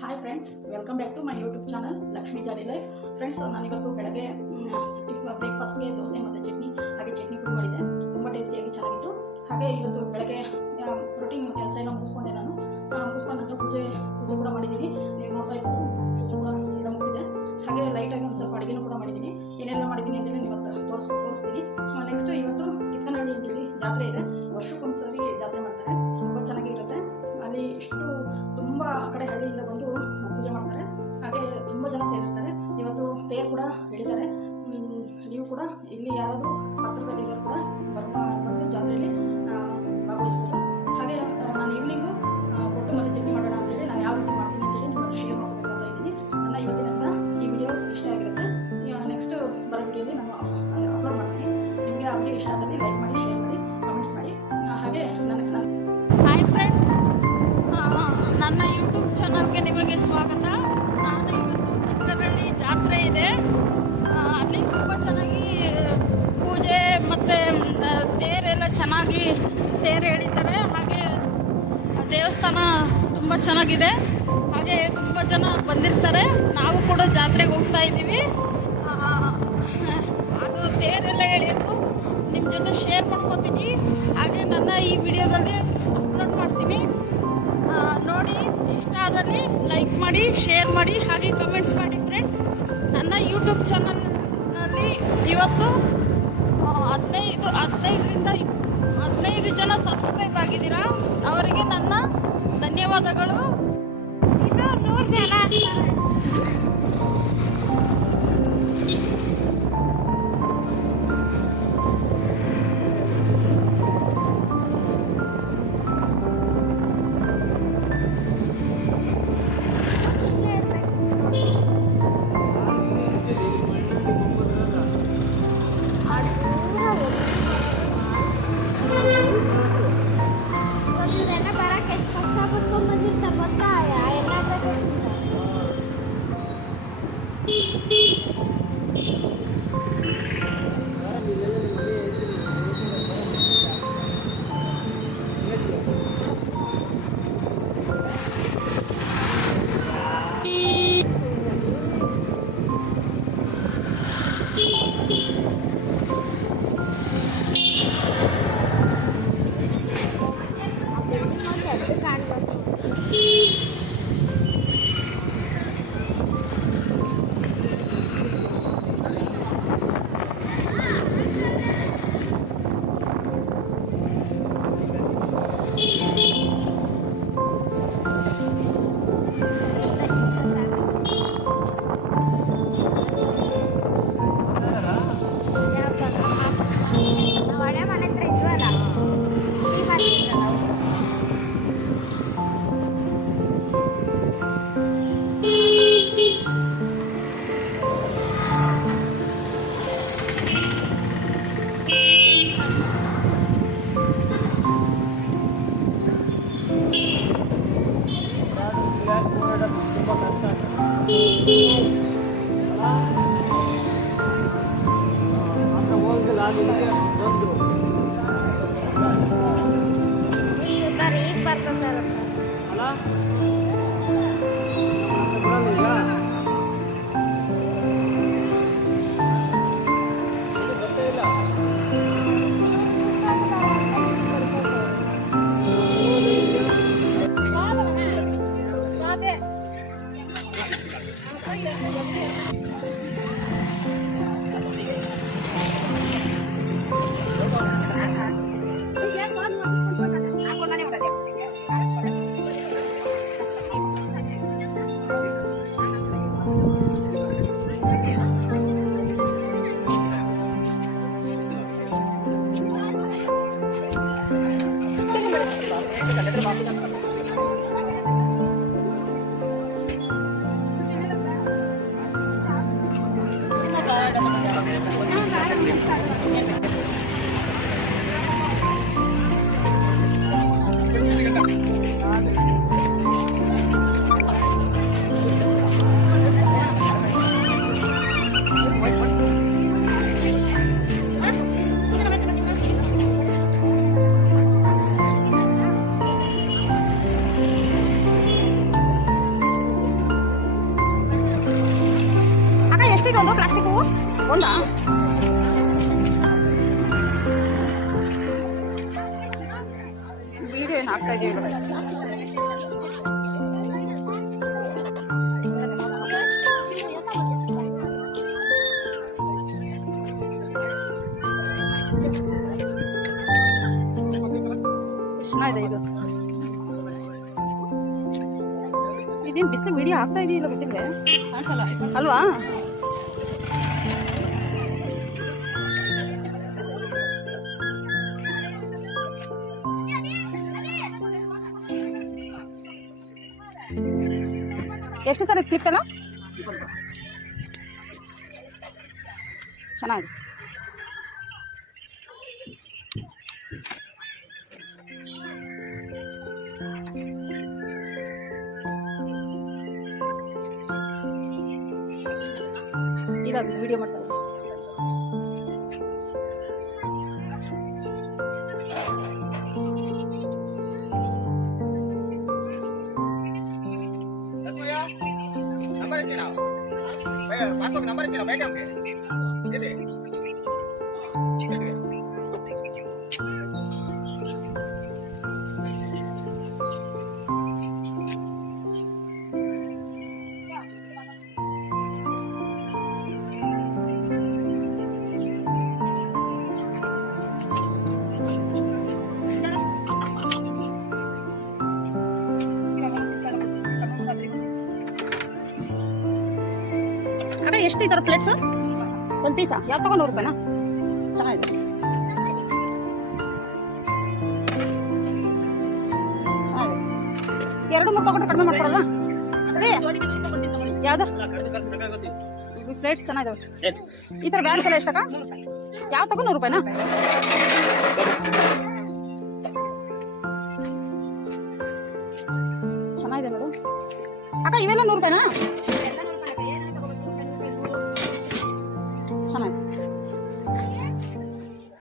Hi friends, welcome back to my YouTube channel Lakshmi jolly life. Friends, ನಾನಿವತ್ತು ಬೆಳಗ್ಗೆ ಬ್ರೇಕ್ಫಾಸ್ಟ್ಗೆ ದೋಸೆ ಮತ್ತು ಚಟ್ನಿ ಹಾಗೆ ಚಟ್ನಿ ಪುಡಿ ಮಾಡಿದ್ದೆ. ತುಂಬ ಟೇಸ್ಟಿಯಾಗಿ ಚೆನ್ನಾಗಿತ್ತು. ಹಾಗೆ ಇವತ್ತು ಬೆಳಗ್ಗೆ ರೊಟೀನ್ ಕೆಲಸ ಎಲ್ಲ ಮುಗಿಸ್ಕೊಂಡೆ. ನಾನು ಮುಗಿಸ್ಕೊಂಡ ನಂತರ ಪೂಜೆ ಕೂಡ ಮಾಡಿದ್ದೀನಿ. ನೀವು ನೋಡ್ತಾ ಇರ್ಬೋದು, ಪೂಜೆ ಕೂಡ ಎಲ್ಲ ಮುಗಿದಿದೆ. ಹಾಗೆ ಲೈಟಾಗಿ ಒಂದು ಸ್ವಲ್ಪ ಅಡುಗೆನೂ ಕೂಡ ಮಾಡಿದ್ದೀನಿ. ಏನೆಲ್ಲ ಮಾಡಿದ್ದೀನಿ ಅಂತೇಳಿ ನಿಮ್ಮ ಹತ್ರ ತೋರಿಸ್ತೀನಿ. ನೆಕ್ಸ್ಟ್ ಇವತ್ತು ಕಿತ್ಕನಹಳ್ಳಿ ಅಂತೇಳಿ ಜಾತ್ರೆ ಇದೆ. ವರ್ಷಕ್ಕೊಂದ್ಸರಿ ಜಾತ್ರೆ ಮಾಡ್ತಾರೆ. ತುಂಬ ಚೆನ್ನಾಗಿರುತ್ತೆ. ಅಲ್ಲಿ ತುಂಬ ಕಡೆ ಹಳ್ಳಿಯಿಂದ ಬಂದು ಪೂಜೆ ಮಾಡ್ತಾರೆ. ಹಾಗೆ ತುಂಬ ಜನ ಸೇರಿರ್ತಾರೆ. ಇವತ್ತು ತೇರು ಕೂಡ ಎಳಿತಾರೆ. ನೀವು ಕೂಡ ಇಲ್ಲಿ ಯಾರಾದರೂ ಹತ್ತಿರದಲ್ಲಿರೋರು ಕೂಡ ಬಂದು ಜಾತ್ರೆಯಲ್ಲಿ ಭಾಗವಹಿಸ್ಬೋದು. ಹಾಗೆ ನಾನು ಈವ್ನಿಂಗು ಕೊಟ್ಟು ಮತ್ತು ಚಟ್ನಿ ಮಾಡೋಣ ಅಂತೇಳಿ ನಾನು ಯಾವ ರೀತಿ ಮಾಡ್ತೀನಿ ಅಂತೇಳಿ ನಿಮ್ಮ ಹತ್ರ ಶೇರ್ ಮಾಡ್ಕೋಬೇಕು ಅಂತ ಇದ್ದೀನಿ. ನನ್ನ ಇವತ್ತಿನ ಈ ವಿಡಿಯೋಸ್ ಇಷ್ಟ ಆಗಿರುತ್ತೆ. ನೆಕ್ಸ್ಟ್ ಬರೋ ವಿಡಿಯೋಲಿ ನಾನು ಅಪ್ಲೋಡ್ ಮಾಡ್ತೀನಿ. ನಿಮಗೆ ಆ ವಿಡಿಯೋ ಇಷ್ಟ ಆದಲ್ಲಿ ಲೈಕ್ ಮಾಡಿ, ಶೇರ್ ಮಾಡಿ, ಕಮೆಂಟ್ಸ್ ಮಾಡಿ. ಹಾಗೆ ಹಾಯ್ ಫ್ರೆಂಡ್ಸ್, ನನ್ನ ಯೂಟ್ಯೂಬ್ ಚಾನಲ್ಗೆ ನಿಮಗೆ ಸ್ವಾಗತ. ನಾನು ಇವತ್ತು ಕಿತ್ಕನಹಳ್ಳಿ ಜಾತ್ರೆ ಇದೆ, ಅಲ್ಲಿ ತುಂಬ ಚೆನ್ನಾಗಿ ಪೂಜೆ ಮತ್ತು ತೇರೆಲ್ಲ ಚೆನ್ನಾಗಿ ತೇರು ಎಳಿತಾರೆ. ಹಾಗೆ ದೇವಸ್ಥಾನ ತುಂಬ ಚೆನ್ನಾಗಿದೆ. ಹಾಗೆ ತುಂಬ ಜನ ಬಂದಿರ್ತಾರೆ. ನಾವು ಕೂಡ ಜಾತ್ರೆಗೆ ಹೋಗ್ತಾ ಇದ್ದೀವಿ. ಅದು ತೇರೆಲ್ಲ ಎಳೆಯೋದು ನಿಮ್ಮ ಜೊತೆ ಶೇರ್ ಮಾಡ್ಕೋತೀನಿ. ಹಾಗೆ ನನ್ನ ಈ ವಿಡಿಯೋದಲ್ಲಿ ಅಪ್ಲೋಡ್ ಮಾಡ್ತೀನಿ. ನೋಡಿ, ಇಷ್ಟ ಆದಲ್ಲಿ ಲೈಕ್ ಮಾಡಿ, ಶೇರ್ ಮಾಡಿ, ಹಾಗೆ ಕಮೆಂಟ್ಸ್ ಮಾಡಿ. ಫ್ರೆಂಡ್ಸ್, ನನ್ನ ಯೂಟ್ಯೂಬ್ ಚಾನಲ್ನಲ್ಲಿ ಇವತ್ತು 15 ಜನ ಸಬ್ಸ್ಕ್ರೈಬ್ ಆಗಿದ್ದೀರಾ. ಅವರಿಗೆ ನನ್ನ ಧನ್ಯವಾದಗಳು. ಇದು 100 ಜನ ಆಗ್ತಾರೆ. ಎಷ್ಟಿದೆ ಒಂದು ಪ್ಲಾಸ್ಟಿಕ್ ಹೂವು ಒಂದಾ? ವಿಡಿಯೋ ಏನು ಆಗ್ತಾ ಇದೆಯಾ? ಚೆನ್ನಾಗಿದೆ ಇದು. ಇದೇನು ಬಿಸಿಲು ವಿಡಿಯೋ ಆಗ್ತಾ ಇದೆಯಲ್ಲ ಗೊತ್ತಿಲ್ಲ ಅಲ್ವಾ? ಎಷ್ಟು ಸರ್ ಇದು ಕ್ಲಿಪ್ ಎಲ್ಲ? ಚೆನ್ನಾಗಿದೆ. ಇಲ್ಲ ವಿಡಿಯೋ ಮಾಡ್ತಾರೆ. ಅಕ್ಕ ಎಷ್ಟು ಈ ಥರ ಪ್ಲೇಟ್ಸ್? ಒಂದು ಪೀಸಾ? ಯಾವ್ದು ತಗೊಂಡು 100 ರೂಪಾಯಿನಾ? ಚೆನ್ನಾಗಿದೆ. ಚೆನ್ನಾಗಿದೆ. 2-3 ತಗೊಂಡ್ರೆ ಕಡಿಮೆ ಮಾಡ್ಕೊಡಲ್ವಾ? ಅದೇ ಯಾವ್ದು ಪ್ಲೇಟ್ಸ್ ಚೆನ್ನಾಗಿದಾವೆ. ಈ ಥರ ಬ್ಯಾಗ್ಸ್ ಎಲ್ಲ ಎಷ್ಟಕ್ಕ? ಯಾವ್ದು ತಗೊಂಡು 100 ರೂಪಾಯಿನಾ? ಚೆನ್ನಾಗಿದೆ ನೋಡು ಅಕ್ಕ. ಇವೆಲ್ಲ 100 ರೂಪಾಯಿನಾ?